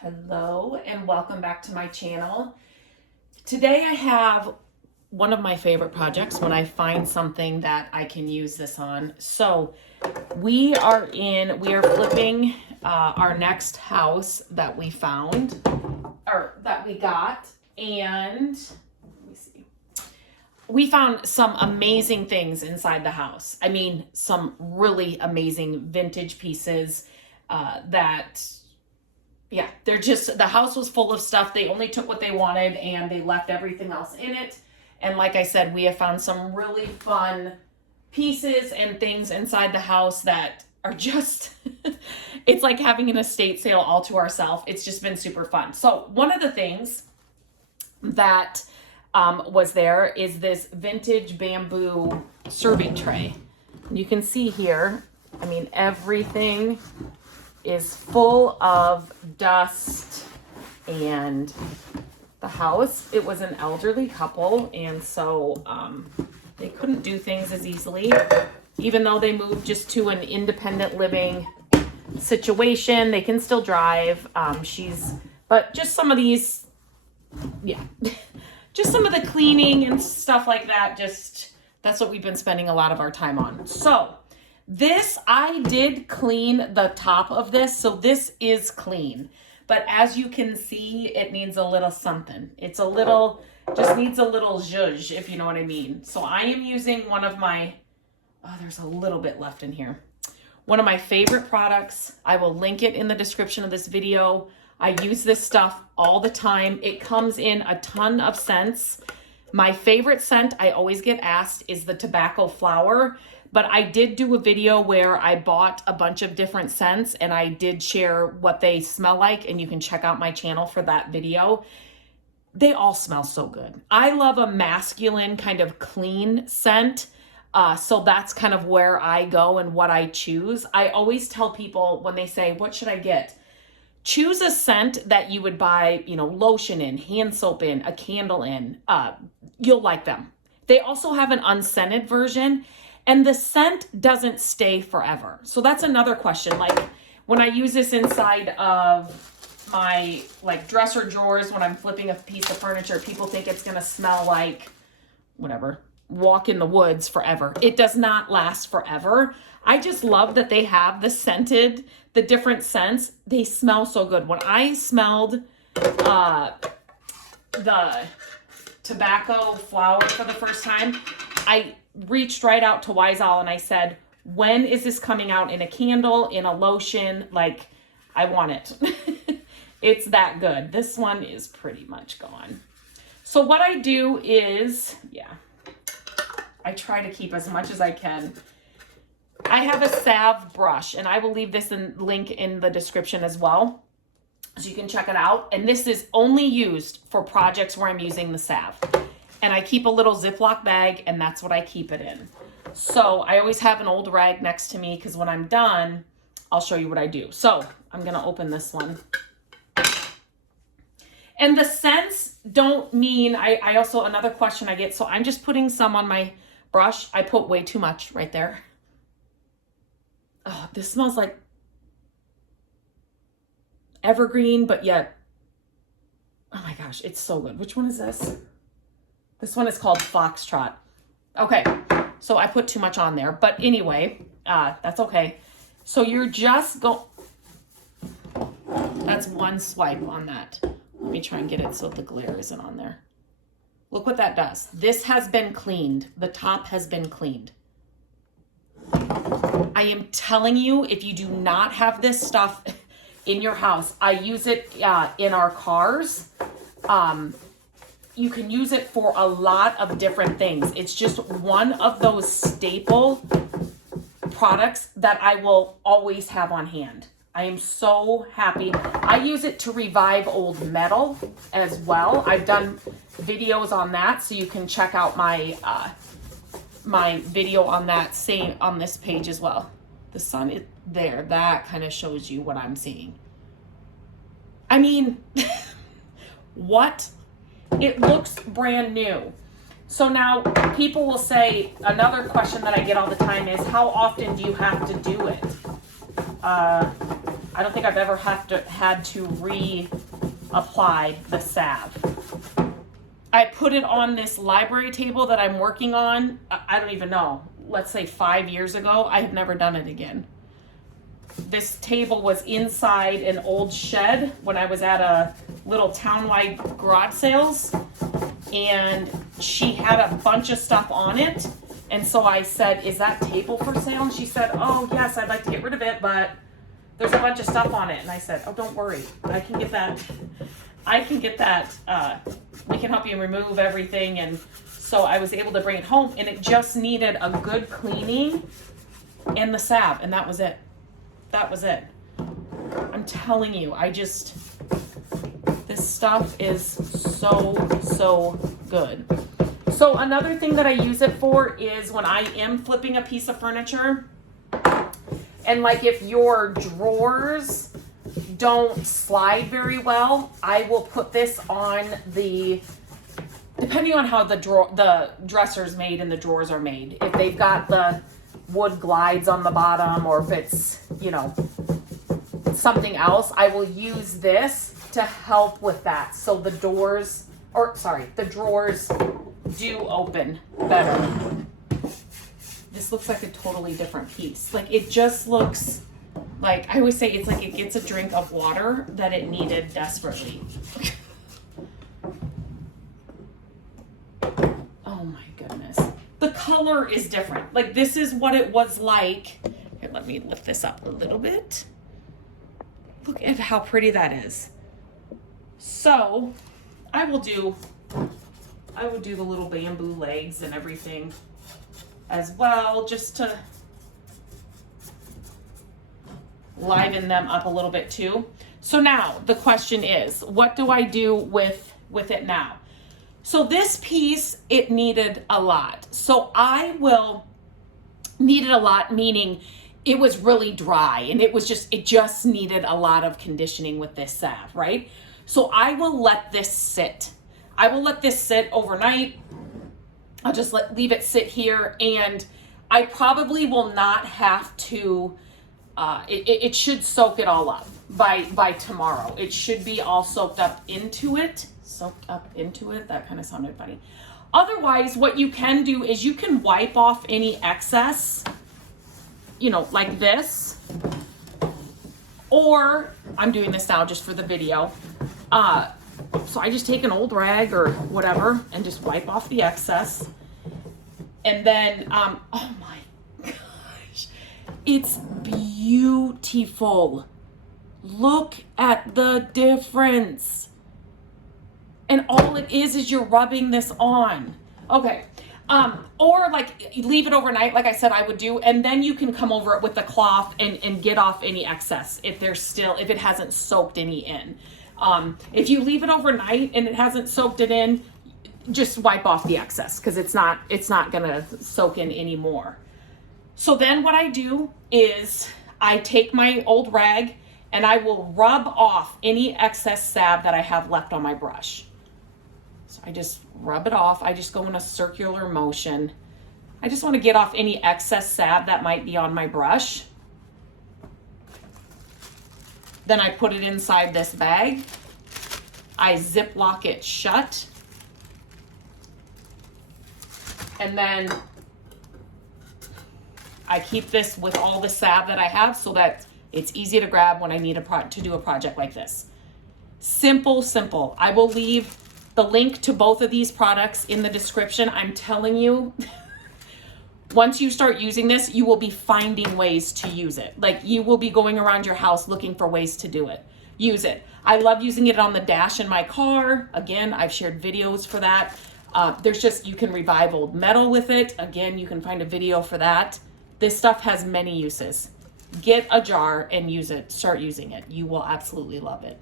Hello and welcome back to my channel. Today I have one of my favorite projects when I find something that I can use this on. So we are flipping our next house that we found, or that we got, and let me see. We found some amazing things inside the house. I mean, some really amazing vintage pieces they're just, the house was full of stuff. They only took what they wanted and they left everything else in it. And like I said, we have found some really fun pieces and things inside the house that are just, it's like having an estate sale all to ourselves. It's just been super fun. So one of the things that was there is this vintage bamboo serving tray. You can see here, I mean, everything is full of dust, and the house, it was an elderly couple, and so they couldn't do things as easily, even though they moved just to an independent living situation. They can still drive. But just some of these, just some of the cleaning and stuff like that, that's what we've been spending a lot of our time on. So this, I did clean the top of this, so this is clean. But as you can see, it needs a little something. Just needs a little zhuzh, if you know what I mean. So I am using one of my, there's a little bit left in here. One of my favorite products. I will link it in the description of this video. I use this stuff all the time. It comes in a ton of scents. My favorite scent, I always get asked, is the tobacco flower. But I did do a video where I bought a bunch of different scents and I did share what they smell like, and you can check out my channel for that video. They all smell so good. I love a masculine kind of clean scent. So that's kind of where I go and what I choose. I always tell people when they say, what should I get? Choose a scent that you would buy, lotion in, hand soap in, a candle in. You'll like them. They also have an unscented version. And the scent doesn't stay forever. So that's another question. Like when I use this inside of my dresser drawers, when I'm flipping a piece of furniture, people think it's gonna smell like whatever, walk in the woods forever. It does not last forever. I just love that they have the different scents. They smell so good. When I smelled the tobacco flower for the first time, I reached right out to Wiseall and I said, when is this coming out in a candle, in a lotion? Like, I want it. It's that good. This one is pretty much gone. So what I do is, I try to keep as much as I can. I have a salve brush, and I will leave this link in the description as well, so you can check it out. And this is only used for projects where I'm using the salve. And I keep a little Ziploc bag, and that's what I keep it in. So I always have an old rag next to me, because when I'm done, I'll show you what I do. So I'm going to open this one. And the scents don't mean, I also, another question I get, so I'm just putting some on my brush. I put way too much right there. Oh, this smells like evergreen, but yet, oh my gosh, it's so good. Which one is this? This one is called Foxtrot. Okay, so I put too much on there. But anyway, that's okay. So you're just that's one swipe on that. Let me try and get it so the glare isn't on there. Look what that does. This has been cleaned. The top has been cleaned. I am telling you, if you do not have this stuff in your house, I use it in our cars. You can use it for a lot of different things. It's just one of those staple products that I will always have on hand. I am so happy. I use it to revive old metal as well. I've done videos on that, so you can check out my my video on that on this page as well. The sun is there. That kind of shows you what I'm seeing. I mean, what? It looks brand new. So now people will say, another question that I get all the time is, how often do you have to do it? I I don't think I've ever had to reapply the salve. I put it on this library table that I'm working on, I don't even know, let's say 5 years ago. I have never done it again. This table was inside an old shed when I was at a little townwide garage sales, and she had a bunch of stuff on it. And so I said, is that table for sale? And she said, oh yes, I'd like to get rid of it, but there's a bunch of stuff on it. And I said, oh, don't worry, I can get that. We can help you remove everything. And so I was able to bring it home, and it just needed a good cleaning and the salve, and that was it. That was it. I'm telling you, this stuff is so good. So another thing that I use it for is when I am flipping a piece of furniture, and like if your drawers don't slide very well, I will put this on depending on how the dresser's made and the drawers are made. If they've got the wood glides on the bottom, or if it's, you know, something else, I will use this to help with that. So the drawers do open better. This looks like a totally different piece. Like, it just looks like, I always say it's like it gets a drink of water that it needed desperately. Oh my goodness. The color is different. Like, this is what it was like. Here, let me lift this up a little bit. Look at how pretty that is. So I will do the little bamboo legs and everything as well, just to liven them up a little bit too. So now the question is, what do I do with it now? So this piece, it needed a lot. So needed a lot, meaning it was really dry, and it just needed a lot of conditioning with this salve, right? So I will let this sit. I will let this sit overnight. I'll just leave it sit here, and I probably will not have to, it should soak it all up by tomorrow. It should be all soaked up into it. That kind of sounded funny. Otherwise, what you can do is you can wipe off any excess, you know, like this. Or, I'm doing this now just for the video. So I just take an old rag or whatever and just wipe off the excess. And then, oh my gosh, it's beautiful. Look at the difference. And all it is you're rubbing this on. Okay. Or like leave it overnight, like I said I would do, and then you can come over it with the cloth and get off any excess if it hasn't soaked any in. If you leave it overnight and it hasn't soaked it in, just wipe off the excess, because it's not gonna soak in anymore. So then what I do is I take my old rag and I will rub off any excess salve that I have left on my brush. So I just rub it off. I just go in a circular motion. I just want to get off any excess salve that might be on my brush. Then I put it inside this bag. I Ziploc it shut. And then I keep this with all the salve that I have so that it's easy to grab when I need to do a project like this. Simple, simple. I will leave the link to both of these products in the description. I'm telling you, once you start using this, you will be finding ways to use it. Like, you will be going around your house looking for ways to do it. Use it. I love using it on the dash in my car. Again, I've shared videos for that. You can revive old metal with it. Again, you can find a video for that. This stuff has many uses. Get a jar and use it. Start using it. You will absolutely love it.